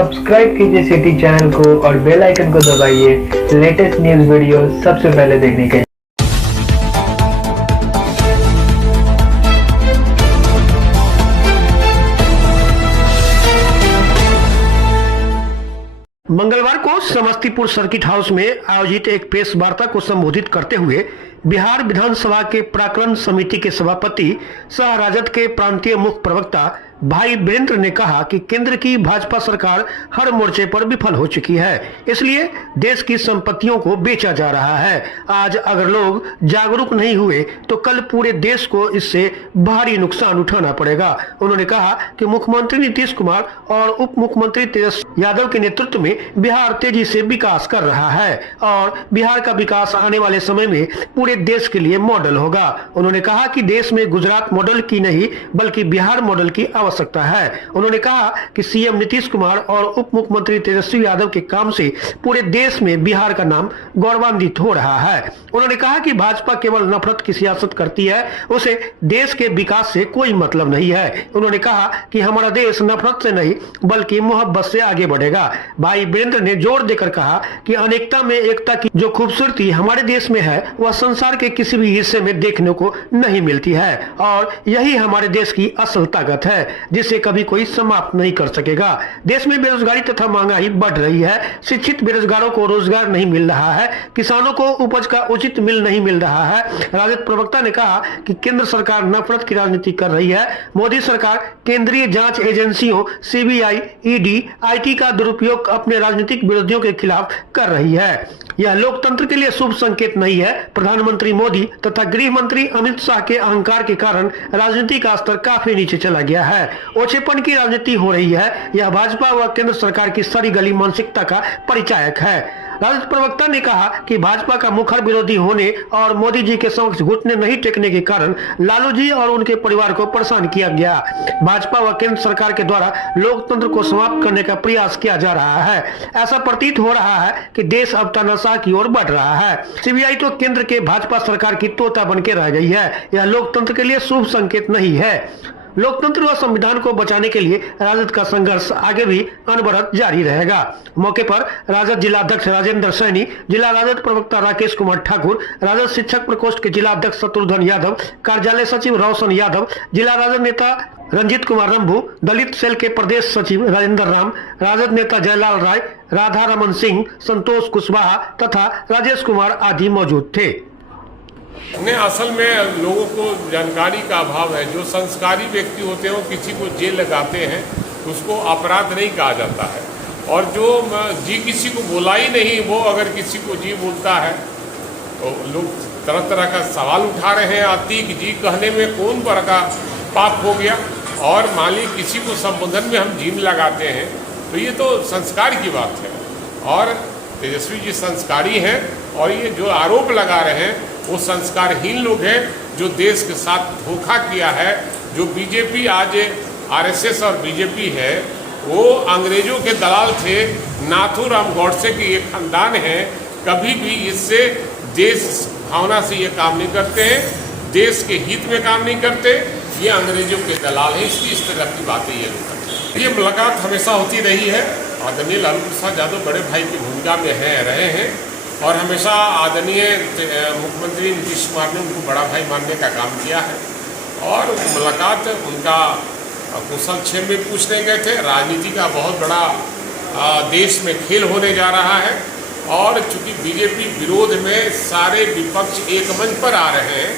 Subscribe कीजिए city channel को और बेल आइकन को दबाइए लेटेस्ट न्यूज़ वीडियो सबसे पहले देखने के लिए। मंगलवार को समस्तीपुर सर्किट हाउस में आयोजित एक प्रेस वार्ता को संबोधित करते हुए बिहार विधानसभा के प्राक्कलन समिति के सभापति सह राजद के प्रांतीय मुख्य प्रवक्ता भाई वीरेंद्र ने कहा कि केंद्र की भाजपा सरकार हर मोर्चे पर विफल हो चुकी है, इसलिए देश की संपत्तियों को बेचा जा रहा है। आज अगर लोग जागरूक नहीं हुए तो कल पूरे देश को इससे भारी नुकसान उठाना पड़ेगा। उन्होंने कहा कि मुख्यमंत्री नीतीश कुमार और उप मुख्यमंत्री तेजस्वी यादव के नेतृत्व में बिहार तेजी से विकास कर रहा है और बिहार का विकास आने वाले समय में पूरे देश के लिए मॉडल होगा। उन्होंने कहा कि देश में गुजरात मॉडल की नहीं बल्कि बिहार मॉडल की आवश्यकता है। उन्होंने कहा कि सीएम नीतीश कुमार और उप मुख्यमंत्री तेजस्वी यादव के काम से पूरे देश में बिहार का नाम गौरवान्वित हो रहा है। उन्होंने कहा कि भाजपा केवल नफरत की सियासत करती है, उसे देश के विकास से कोई मतलब नहीं है। उन्होंने कहा कि हमारा देश नफरत से नहीं बल्कि मोहब्बत से आगे बढ़ेगा। भाई वीरेंद्र ने जोर देकर कहा कि अनेकता में एकता की जो खूबसूरती हमारे देश में है वह संसार के किसी भी हिस्से में देखने को नहीं मिलती है और यही हमारे देश की असल ताकत है जिसे कभी कोई समाप्त नहीं कर सकेगा। देश में बेरोजगारी तथा महंगाई बढ़ रही है, शिक्षित बेरोजगारों को रोजगार नहीं मिल रहा है, किसानों को उपज का उचित मिल नहीं मिल रहा है। राजद प्रवक्ता ने कहा कि केंद्र सरकार नफरत की राजनीति कर रही है। मोदी सरकार केंद्रीय जांच एजेंसियों सीबीआई, ईडी, आईटी का दुरुपयोग अपने राजनीतिक विरोधियों के खिलाफ कर रही है। यह लोकतंत्र के लिए शुभ संकेत नहीं है। प्रधानमंत्री मोदी तथा गृह मंत्री अमित शाह के अहंकार के कारण राजनीति का स्तर काफी नीचे चला गया है। ओछेपन की राजनीति हो रही है। यह भाजपा व केंद्र सरकार की सारी गली मानसिकता का परिचायक है। राजद प्रवक्ता ने कहा कि भाजपा का मुखर विरोधी होने और मोदी जी के समक्ष घुटने नहीं टेकने के कारण लालू जी और उनके परिवार को परेशान किया गया। भाजपा व केंद्र सरकार के द्वारा लोकतंत्र को समाप्त करने का प्रयास किया जा रहा है। ऐसा प्रतीत हो रहा है कि देश अब तानाशाह की ओर बढ़ रहा है। सीबीआई तो केंद्र के भाजपा सरकार की तोता बन के रह गई है। यह लोकतंत्र के लिए शुभ संकेत नहीं है। लोकतंत्र व संविधान को बचाने के लिए राजद का संघर्ष आगे भी अनवरत जारी रहेगा। मौके पर राजद जिला अध्यक्ष राजेंद्र सैनी, जिला राजद प्रवक्ता राकेश कुमार ठाकुर, राजद शिक्षक प्रकोष्ठ के जिला अध्यक्ष शत्रुघ्न यादव, कार्यालय सचिव रोशन यादव, जिला राजद नेता रंजीत कुमार रंभू, दलित सेल के प्रदेश सचिव राजेंद्र राम, राजद नेता जयलाल राय, राधा रमन सिंह, संतोष कुशवाहा तथा राजेश कुमार आदि मौजूद थे। असल में लोगों को जानकारी का अभाव है। जो संस्कारी व्यक्ति होते हैं वो किसी को जेल लगाते हैं तो उसको अपराध नहीं कहा जाता है, और जो जी किसी को बोला ही नहीं वो अगर किसी को जी बोलता है तो लोग तरह तरह का सवाल उठा रहे हैं। आतिक जी कहने में कौन बड़ा का पाप हो गया, और मान ली किसी को संबोधन में हम जीम लगाते हैं तो ये तो संस्कार की बात है। और तेजस्वी जी संस्कारी हैं और ये जो आरोप लगा रहे हैं वो संस्कारहीन लोग हैं जो देश के साथ धोखा किया है। जो बीजेपी आज आरएसएस और बीजेपी है वो अंग्रेजों के दलाल थे। नाथूराम गौडसे के ये खानदान है, कभी भी इससे देश भावना से ये काम नहीं करते हैं, देश के हित में काम नहीं करते। ये अंग्रेजों के दलाल हैं, इसकी इस तरह की बातें ये लोग करते हैं। ये मुलाकात हमेशा होती रही है। आदरणीय लालू प्रसाद यादव बड़े भाई की भूमिका में रहे हैं और हमेशा आदरणीय मुख्यमंत्री नीतीश कुमार ने उनको बड़ा भाई मानने का काम किया है। और मुलाकात उनका कुशल क्षेम में पूछने गए थे। राजनीति का बहुत बड़ा देश में खेल होने जा रहा है, और चूंकि बीजेपी विरोध में सारे विपक्ष एक मंच पर आ रहे हैं,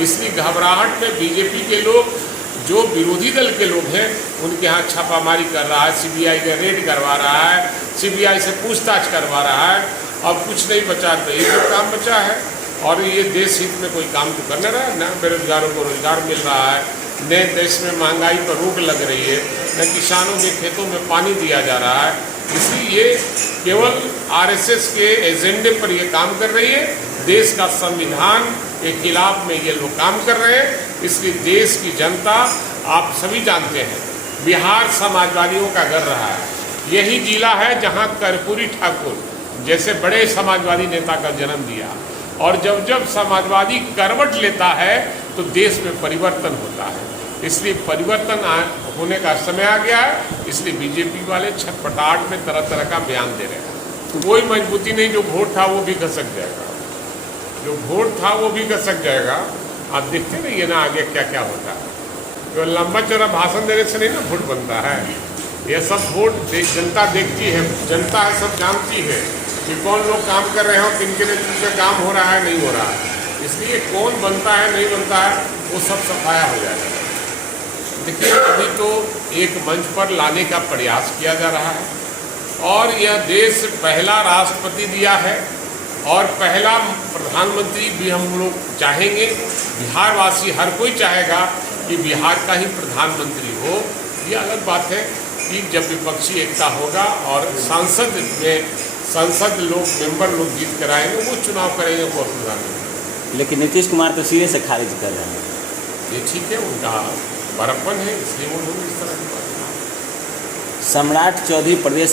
इसलिए घबराहट में बीजेपी के लोग जो विरोधी दल के लोग हैं उनके यहाँ छापामारी कर रहा है, सीबीआई का रेड करवा रहा है, सीबीआई से पूछताछ करवा रहा है। अब कुछ नहीं बचा तो एक काम बचा है, और ये देश हित में कोई काम तो करने रहा है न। बेरोजगारों को रोजगार मिल रहा है, न देश में महंगाई पर रोक लग रही है, न किसानों के खेतों में पानी दिया जा रहा है। इसलिए ये केवल आरएसएस के एजेंडे पर ये काम कर रही है। देश का संविधान के खिलाफ में ये लोग काम कर रहे हैं। इसलिए देश की जनता, आप सभी जानते हैं, बिहार समाजवादियों का घर रहा है। यही जिला है जहाँ कर्पूरी ठाकुर जैसे बड़े समाजवादी नेता का जन्म दिया, और जब जब समाजवादी करवट लेता है तो देश में परिवर्तन होता है। इसलिए परिवर्तन होने का समय आ गया है। इसलिए बीजेपी वाले छटपटाहट में तरह तरह का बयान दे रहे हैं। कोई मजबूती नहीं, जो वोट था वो भी घसक जाएगा, जो वोट था वो भी घसक जाएगा। आप देखते नहीं है ना आगे क्या क्या होता है। जो लंबा चौड़ा भाषण देने से नहीं ना वोट बनता है, ये सब वोट जनता देखती है, जनता है सब जानती है कि कौन लोग काम कर रहे हैं और किनके नेतृत्व से काम हो रहा है नहीं हो रहा है। इसलिए कौन बनता है नहीं बनता है वो सब सफाया हो जाएगा। देखिए अभी तो एक मंच पर लाने का प्रयास किया जा रहा है और यह देश पहला राष्ट्रपति दिया है और पहला प्रधानमंत्री भी हम लोग चाहेंगे। बिहारवासी हर कोई चाहेगा कि बिहार का ही प्रधानमंत्री हो। ये अलग बात है कि जब विपक्षी एकता होगा और संसद लोग मेंबर लोग जीत कर आएंगे, वो चुनाव करेंगे वो प्रधानमंत्री। लेकिन नीतीश कुमार तो सिरे से खारिज कर रहे हैं। ये ठीक है, उनका बड़प्पन है, इसलिए वो लोग इस तरह की बात। सम्राट चौधरी प्रदेश